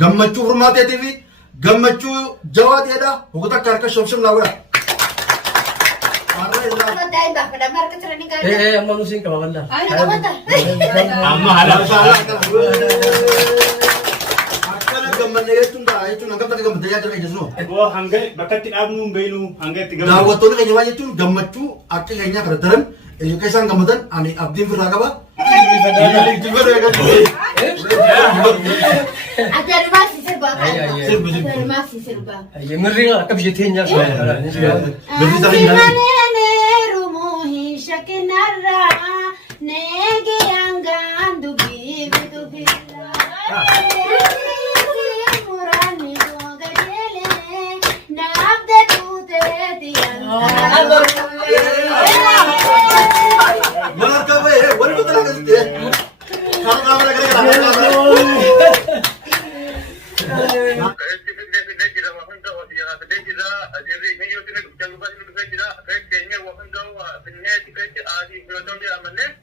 gammachuu furmaateetii fi gammachuu jawaateedha hogota harka shobshom laawudha. Amma nusin qaba wallah. Amma haala. Akkana gammanne jechuun hangam takka gammadee yaada keenya sunoo. Boo hanga bakkatti dhaabnu beenu hanga itti gammadnu. Daawwattoonni keenya waa jechuun gammachuu akka keenyaa kana daran akka isaan gammadan ani abdiin firraa qaba. Yemerri akka biyya teenya.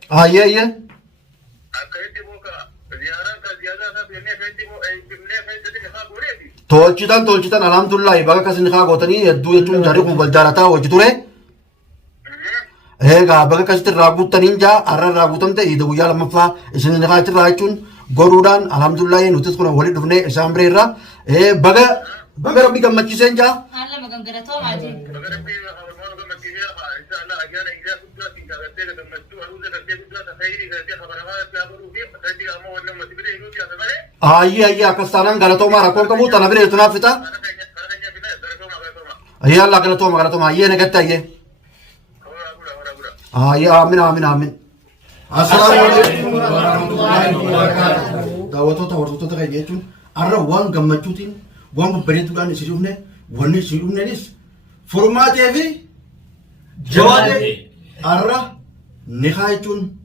Ayah. Tolchitan alhamdulillah baga kasin khaa gootanii hedduu jechuun jarri kun wal jaalataa hojii ture. Egaa baga kasitti irraa guuttaniin jaa har'a irraa guutamte iida guyyaa lammaffaa isin khaa irraa jechuun godhuudhaan alhamdulillah nutis kun walitti dhufnee isaan bira irraa baga rabbi gammachiiseen jaa. Ayah akasanan galatoma rakon kamu tanah beri itu nafita. Ayah Allah galatoma ayah negat ayah. Ayah amin. Assalamualaikum warahmatullahi wabarakatuh. Dawato kayak gitu. Arra uang gammachutin, uang berbeda kan isirufne, wani isirufne nis. Format evi, jawab arra nikah itu,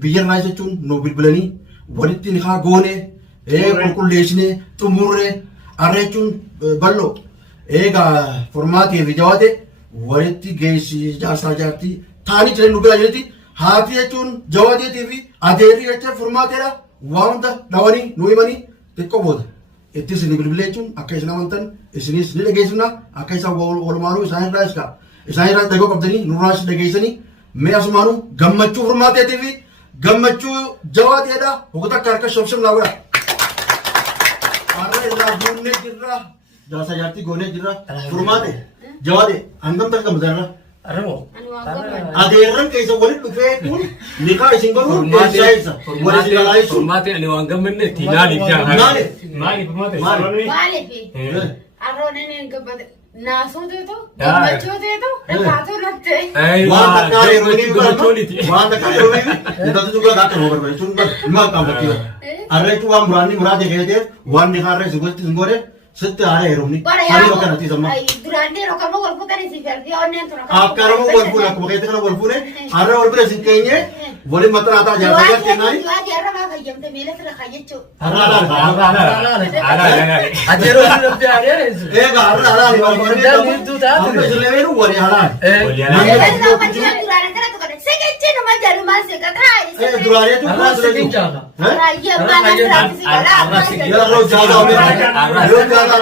biar nasi itu nobil belani, wanita nikah gone. Kulkulleessine xumurre arreechuun bal'oo eegaa formaatiif jawaate walitti geessi jaarsaa jaartii taanii jiran nu bira jirti haati jechuun jawaateetii fi adeerri jecha formaateedha waa hunda dhawanii nu himanii xiqqoo booda itti isin bilbilee jechuun akka isin amantan isinis ni dhageessifna akka isaan walumaanuu isaan irraa dhagoo qabdanii nurraas dhageessanii mee asumaanuu gammachuu formaateetii fi gammachuu jawaateedha hogota harka shobshom laawudha. Bunne jirra jasa jati gone jirra furmate jawade angam tak kam darra Aramo. aderan kaisa walid dufe kun nikah isin baru jaisa walid lalai Formate ani wangam menne tinali kya. Mali formate. Mali pi. Arro nene gabad naso de to, gacho de to, rato latte. wanta kare roni wanta kare roni itu juga gak terlalu berbeda cuma lima kamu kira arre itu wan berani murade kayaknya wan nikah re sebuah tinggore setiap hari roni hari makan nanti sama Durante lo kamu gol putar isi verdi onne to. Akar mo wal pula ko kayte kana wal pule arre wal pule sin kaynya wali mata ata jasa ya kenai Jual arro ma kayam te mele tra kayecho. Adero sudah biar itu. ga arra wal pule Itu tak. ambe selewenu wali halal Durante kara to kare sekeche no ma jaru ma se kata. durare tu Arah sedih jangan. Raya mana tra isi kala. ya ro jada me yo jada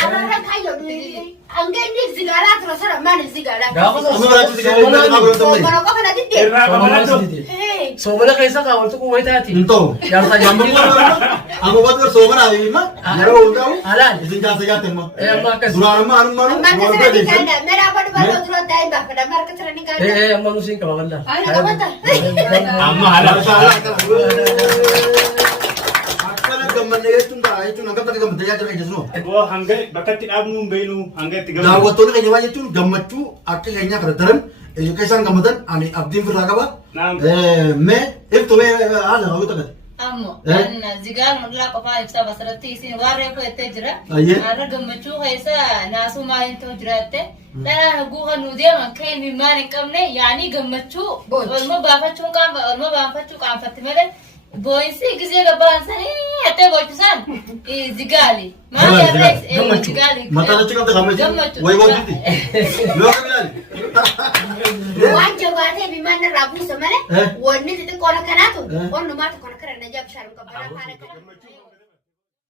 Arro kayo ni. Angge ni sigara tra sara mana sigara. Mana ko kana dite. Soalnya kaisa kawal tuh kue tadi. Ento. Yang tanya Aku buat bersama lagi mah. Ya lo tahu. Halal. Izin jasa ya temo. Makas. Durare mah anu mah. Man ka sara ni kanda. Mera apa du baru dulu dai ba kada mar ka sara ni kanda. Amma nusin qaba wallah. Ay nagabata. Amma haala. Akkana gammanne jechuun hangam takka gammadee yaada keenya sunoo. Boo hanga bakkatti dhaabnu beenu hanga itti gammadnu. Daawwattoonni keenya waa jechuun gammachuu akka keenyaa kana daran akka isaan gammadan ani abdiin firraa qaba. Mee iftu mee haala hawwata kate. Ammo an zigar mudla qofa ibsa basratti isin warre ko ette jira ara gammachuu keessa naasu maalin to jiraatte dara guha nu deema kee mi maan qabne yaani gammachuu olmo baafachuu qaanfatti male boysi ጊዜ ገባንሰኒ አተ ቦቹሳን zigali maan yarre zigali Mataanchi qabda gammachuu way boonjiti. Yoo kabilaali. Waan jabaatee bimaan irraa buusa malee wanni xixiqqoo akkanaatu wannumaa tokko akka irra na jabshaan qabbana faana kana.